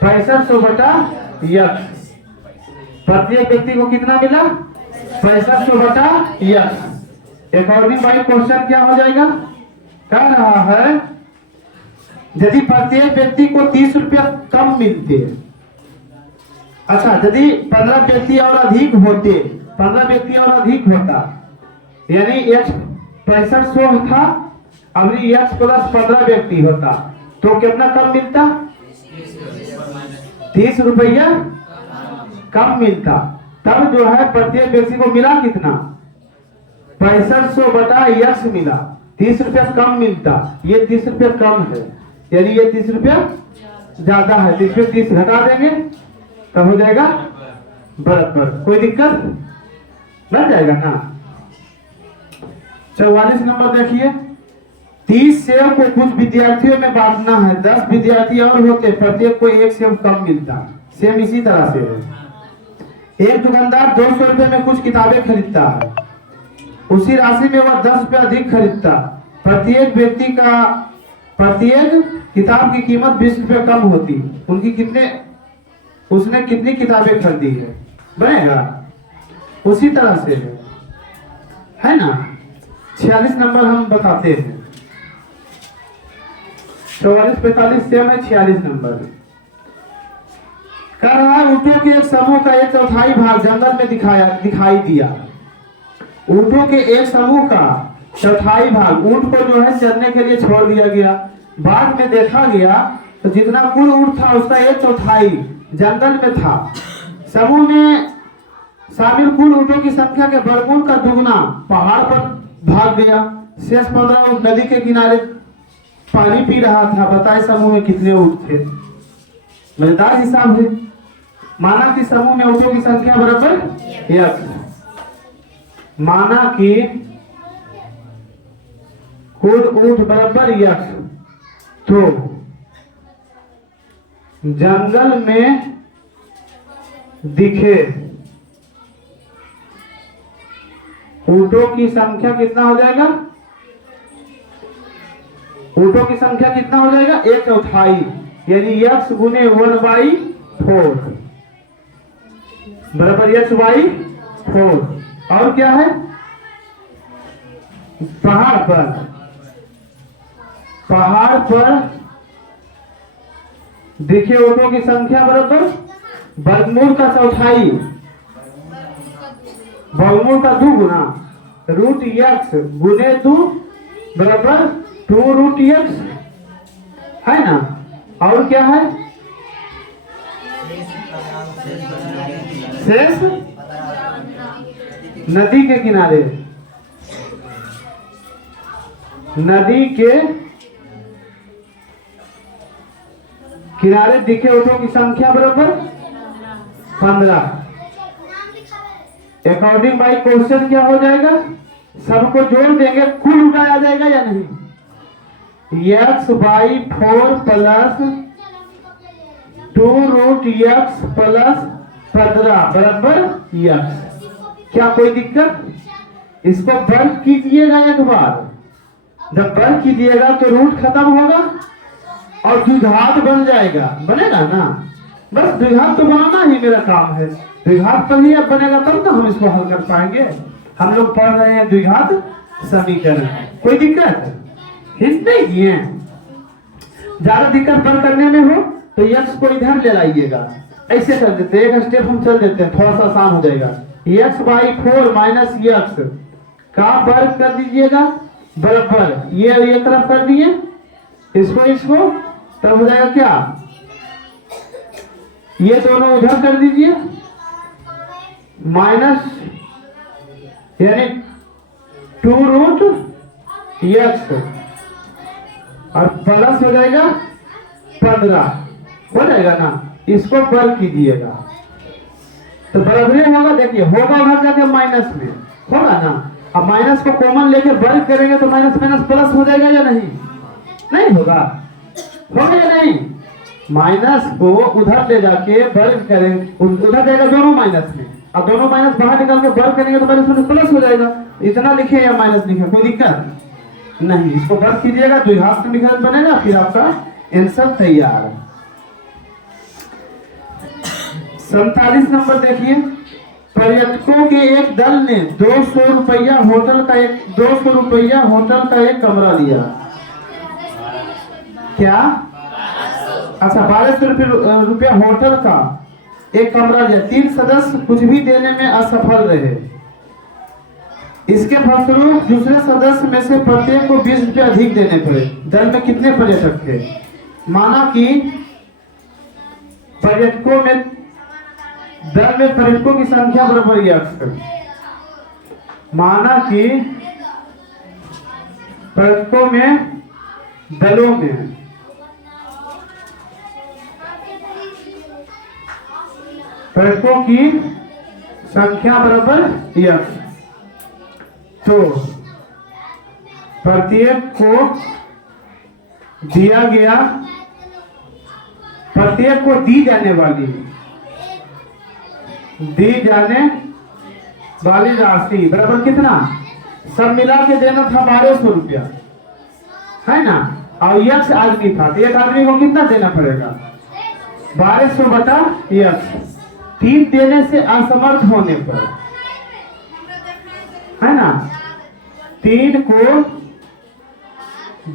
6500 बटा यस। प्रत्येक व्यक्ति को कितना मिला? 6500 बटा यस। अकॉर्डिंग बाय क्वेश्चन क्या हो जाएगा? कह रहा है यदि प्रत्येक व्यक्ति को 30 रुपया कम मिलते, अच्छा यदि 15 व्यक्ति और अधिक होते, 15 व्यक्ति और अधिक होता, यानी x 6500 था, अभी x प्लस 15 व्यक्ति होता तो कितना कम मिलता? 30 रुपया कम मिलता। तब जो है प्रत्येक व्यक्ति को मिला कितना? 6500 बटा x मिला, 30 रुपया कम मिलता। ये 30 रुपया कम है, यानी ये 30 रुपया ज्यादा है, तो इसमें 30 घटा देंगे तब हो जाएगा बराबर। कोई दिक्कत लग जाएगा ना। 44 नंबर देखिए, 30 सेव को कुछ विद्यार्थियों में बांटना है, 10 विद्यार्थी और होते, प्रत्येक को 1 सेव कम मिलता। सेम इसी तरह से है। एक दुकानदार 200 रुपए में कुछ किताबें खरीदता है, उसी राशि में वह 10 रुपए अधिक खरीदता। प्रत्येक व्यक्ति का प्रत्येक किताब की कीमत 20 रुपए कम होती। उसने कितनी किताबें खरीदी है, बनेगा उसी तरह से है ना। 46 नंबर हम बताते हैं। 44 45 सेम है। 46 नंबर कर रहा है, ऊँटों के एक समूह का 1/4 भाग जंगल में दिखाई दिया। ऊँटों के एक समूह का 1/4 भाग ऊँट को जो है चरने के लिए छोड़ दिया गया। बाद में देखा गया तो जितना कुल ऊँट था उसका 1/4 जंगल में था। समूह में शामिल कुल ऊँटों की संख्या के वर्गमूल का दुगना पहाड़ पर भाग गया। शेष 15 ऊँट नदी के किनारे पानी पी रहा था। बताए समूह में कितने ऊँट थे? मजेदार हिसाब है। माना कि समूह में ऊँटों की संख्या बराबर 1। माना कि कुल ऊँट बराबर 1, तो जंगल में दिखे ऊँटों की संख्या कितना हो जाएगा? ऊँटों की संख्या कितना हो जाएगा? 1/4, यानी x गुने 1/4 बराबर x/4। और क्या है? पहाड़ पर दिखे ऊँटों की संख्या बराबर वर्गमूल का 1/4, वर्गमूल का 2 गुना √x गुने 2 बराबर 2√x, है ना। और क्या है? शेष नदी के किनारे, नदी के किनारे दिखे ऊँटों की संख्या बराबर 15। अकॉर्डिंग बाई क्वेश्चन क्या हो जाएगा? सबको जोड़ देंगे, कुल उठाया जाएगा या नहीं? x/4 प्लस 2√x प्लस 15 बराबर x। क्या कोई दिक्कत? इसको वर्ग कीजिएगा एक बार। जब वर्ग कीजिएगा तो रूट खत्म होगा और द्विघात बन जाएगा, बनेगा ना। बस द्विघात तो बनाना ही मेरा काम है। द्विघात पर ही अब बनेगा तब तो हम इसको हल कर पाएंगे। हम लोग पढ़ रहे हैं द्विघात समीकरण। कोई दिक्कत हिंट नहीं है। ज्यादा दिक्कत बंद करने में हो तो x को इधर ले लाइएगा। ऐसे कर देते हैं, एक स्टेप हम चल देते हैं, थोड़ा सा आसान हो जाएगा। x/4 माइनस x का वर्ग कर दीजिएगा बराबर ये तरफ कर दिए, इसको तब हो जाएगा क्या? ये दोनों उधर कर दीजिए, माइनस यानी 2√x और प्लस हो जाएगा 15, हो जाएगा ना। इसको वर्ग कीजिएगा तो बराबरी होगा। देखिए होगा उधर जाके माइनस में, होगा ना। अब माइनस को कॉमन लेके वर्ग करेंगे तो माइनस माइनस प्लस हो जाएगा या नहीं? नहीं होगा, होगा या नहीं? माइनस को उधर ले जाके वर्ग करेंगे, उधर जाएगा दोनों माइनस में। अब दोनों माइनस बाहर निकाल के वर्ग करेंगे तो माइनस में प्लस हो जाएगा। इतना लिखे या माइनस लिखे, कोई दिक्कत नहीं। इसको वर्ग कीजिएगा, द्विघात समीकरण बनेगा, फिर आपका आंसर तैयार। 47 नंबर देखिए। पर्यटकों के एक दल ने 200 रुपया होटल का एक कमरा लिया। क्या? अच्छा, 1200 रुपया होटल का एक कमरा लिया। 3 सदस्य कुछ भी देने में असफल रहे। इसके फलस्वरूप दूसरे सदस्य में से प्रत्येक को 20 रुपये अधिक देने पड़े। दल में कितने पर्यटक थे? माना कि दल में पर्यटकों की संख्या बराबर x। माना कि पर्यटकों में दलों में पर्यटकों की संख्या बराबर x। तो प्रत्येक को दिया गया, प्रत्येक को दी जाने वाली राशि बराबर कितना, सब मिला के देना था 1200 रुपया, है ना। और यक्ष आदमी था, तो एक आदमी को कितना देना पड़ेगा, 1200 बटा यक्ष। 3 देने से असमर्थ होने पर, है ना, 3 को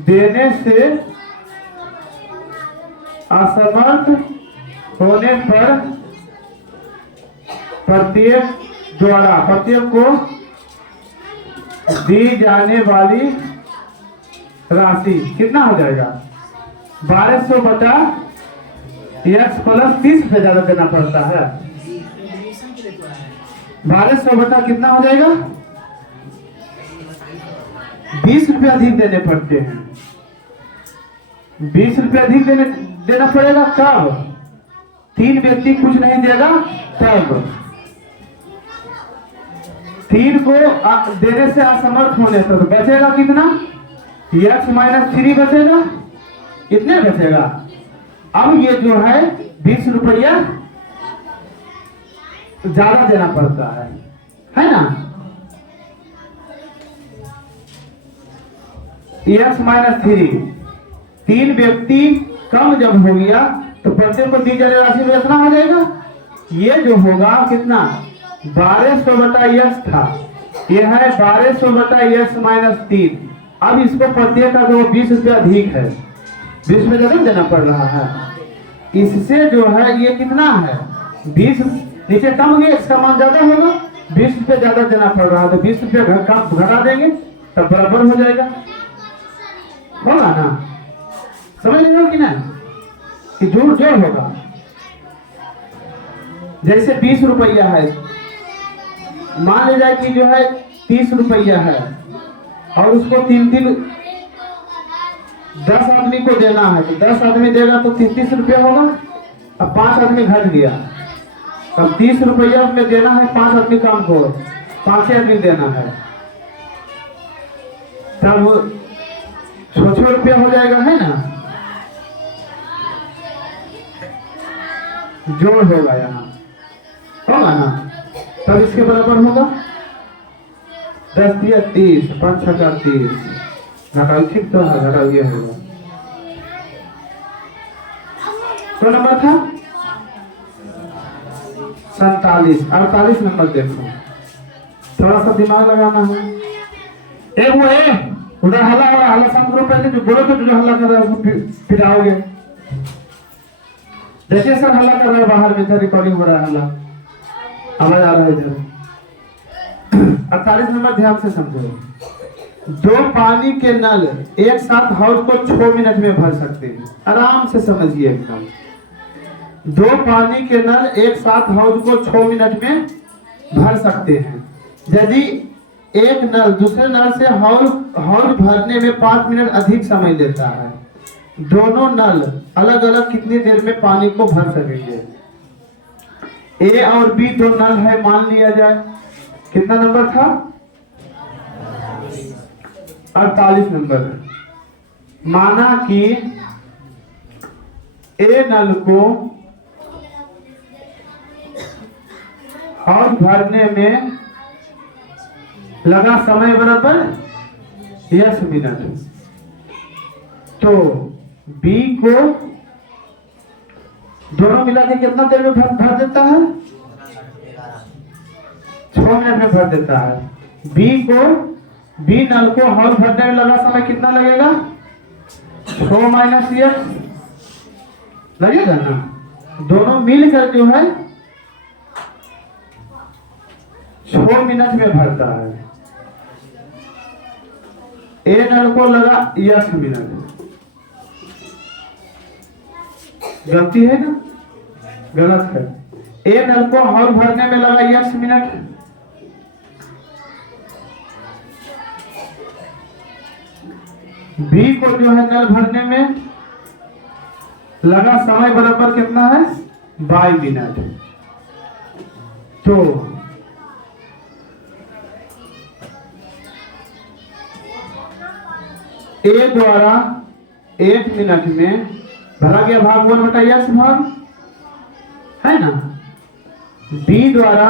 देने से असमर्थ होने पर प्रत्येक को दी जाने वाली राशि कितना हो जाएगा, 1200 बटा यक्ष प्लस 30 रुपये ज्यादा देना पड़ता है। 1200 बटा कितना हो जाएगा, 20 रुपये अधिक देने पड़ते हैं। 20 रुपये अधिक देना पड़ेगा कब, 3 व्यक्ति कुछ नहीं देगा तब। 3 को देने से असमर्थ होने पर बचेगा कितना, यक्ष माइनस 3 बचेगा, इतने बचेगा। अब ये जो है 20 रुपया ज्यादा देना पड़ता है ना। यक्ष माइनस 3 व्यक्ति कम जब हो गया तो प्रत्येक को दी जाने राशि में कितना हो जाएगा, ये जो होगा कितना, 1200 बटा यक्ष था, ये है 1200 बटा यक्ष माइनस 3। अब इसको प्रत्येक का जो 20 रुपया अधिक है, 20 रुपये ज्यादा देना पड़ रहा है। इससे जो है ये कितना है, 20 नीचे कम गया, इसका मान ज्यादा होगा, 20 रुपये ज्यादा देना पड़ रहा है, तो 20 रुपये घटा देंगे तब बराबर हो जाएगा, होगा ना। समझ रहे हो कि ना, कि जोड़ जोड़ होगा। जैसे 20 रुपया है, मान ले जाए कि जो है 30 रुपया है और उसको 10 आदमी को देना है, तो 10 आदमी देगा तो 30 रुपया होगा। अब 5 आदमी घट गया, अब 30 रुपया में देना है 5 आदमी कम को, 5 आदमी देना है, तब 6 रुपया हो जाएगा, है ना। जोड़ होगा यहाँ, होगा ना, तब इसके बराबर होगा 10 दिया 30, 5 छक्का 30, घटाओ ठीक तो है, घटाओ ये होगा। तो नंबर था 47, 48 नंबर देखो, थोड़ा सा दिमाग लगाना है। एक वो है उधर हल्ला हो रहा, हल्ला शांत करो, पहले जो बोलो तो जो हल्ला कर रहा है उसको पिटाओगे। देखिए सर हल्ला कर रहे हैं बाहर में, इधर रिकॉर्डिंग हो रहा है, हल्ला आवाज आ रहा है इधर। 48 नंबर ध्यान से समझो। 2 पानी के नल एक साथ हाउस को 6 मिनट में भर सकते हैं, आराम से समझिए एकदम। 2 पानी के नल एक साथ हाउस को 6 मिनट में भर सकते हैं। यदि एक नल दूसरे नल से हाउस भरने में 5 मिनट अधिक समय लेता है, दोनों नल अलग अलग कितनी देर में पानी को भर सकेंगे। ए और बी 2 नल है, मान लिया जाए। कितना नंबर था, 48 नंबर। माना कि ए नल को हाउस भरने में लगा समय बराबर 10 मिनट, तो बी को दोनों मिला के कितना देर में भर देता है, 6 मिनट में भर देता है। बी नल को हाउस भरने में लगा समय कितना लगेगा, 6 माइनस 1 लगेगा ना। दोनों मिलकर जो है 6 मिनट में भरता है। ए नल को लगा 10 मिनट, गलती है ना, गलत है। ए नल को हाउस भरने में लगा 10 मिनट, बी को जो है नल भरने में लगा समय बराबर कितना है, 22 मिनट। तो ए द्वारा 1 मिनट में भरा गया भाग 1/x भाग, है ना। बी द्वारा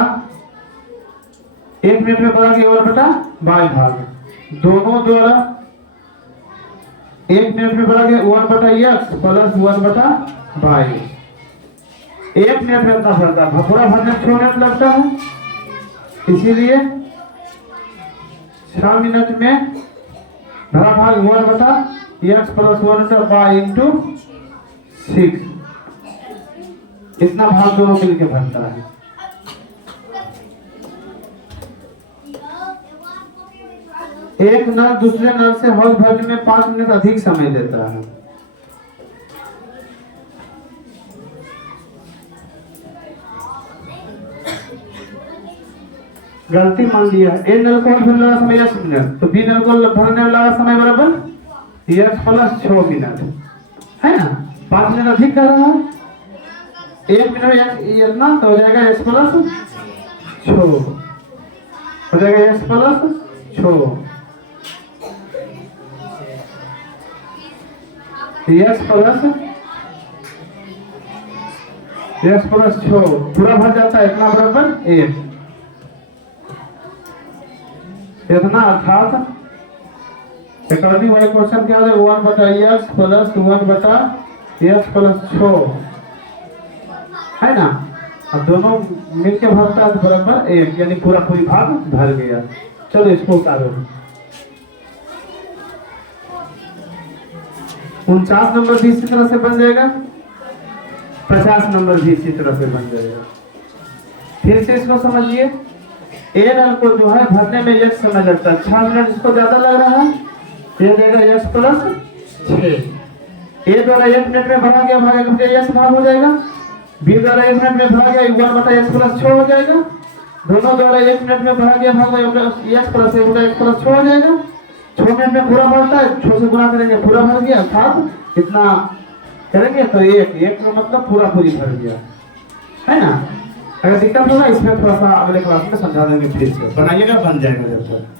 1 मिनट में भरा गया 1/y भाग, दोनों द्वारा 1 मिनट में भरा गया 1/x प्लस 1/y। 1 मिनट में इतना भरता है, पूरा भरने में 6 मिनट लगता है, इसीलिए 6 मिनट में भरा भाग 1/x प्लस 1/y इंटू 6, इतना भाग दोनों मिलकर भरता है। एक नल दूसरे नल से हौज भरने में 5 मिनट अधिक समय लेता है। गलती मान लिया, ए नल को भरने लगा समय 10 मिनट, तो बी नल को भरने में लगा समय बराबर x प्लस 6 मिनट, है ना। 5 मिनट अधिक कर रहा है, 1 मिनट इतना तो हो जाएगा x प्लस 6, हो जाएगा x प्लस 6, x प्लस 6 पूरा भर जाता है, इतना बराबर 1, इतना। अर्थात अकॉर्डिंग वाई क्वेश्चन क्या है, 1/x प्लस 1/x प्लस 6, है ना। अब दोनों मिलके भरता है बराबर 1, यानी पूरा पूरी भाग भर गया। चलो इसको उतारो। 49 नंबर भी इसी तरह से बन जाएगा, 50 नंबर भी इसी तरह से बन जाएगा। फिर से इसको समझिए, ए नल को जो है भरने में 1 समय लगता है, 6 मिनट इसको ज्यादा लग रहा है, ये देगा x प्लस 6। ए द्वारा 1 मिनट में भरा गया भाग x भाग हो जाएगा, बी द्वारा 1 मिनट में भरा गया 1/x प्लस 6 हो जाएगा, दोनों द्वारा 1 मिनट में भरा गया भाग x प्लस 6 हो जाएगा। 6 मिनट में पूरा भरता है, 6 से गुणा करेंगे पूरा भर गया, अर्थात इतना करेंगे तो 1 का मतलब पूरा पूरी भर गया, है ना। अगर दिक्कत होगा इसमें थोड़ा सा अगले क्लास में समझा देंगे, फिर से बनाइएगा, बन जाएगा जब तक।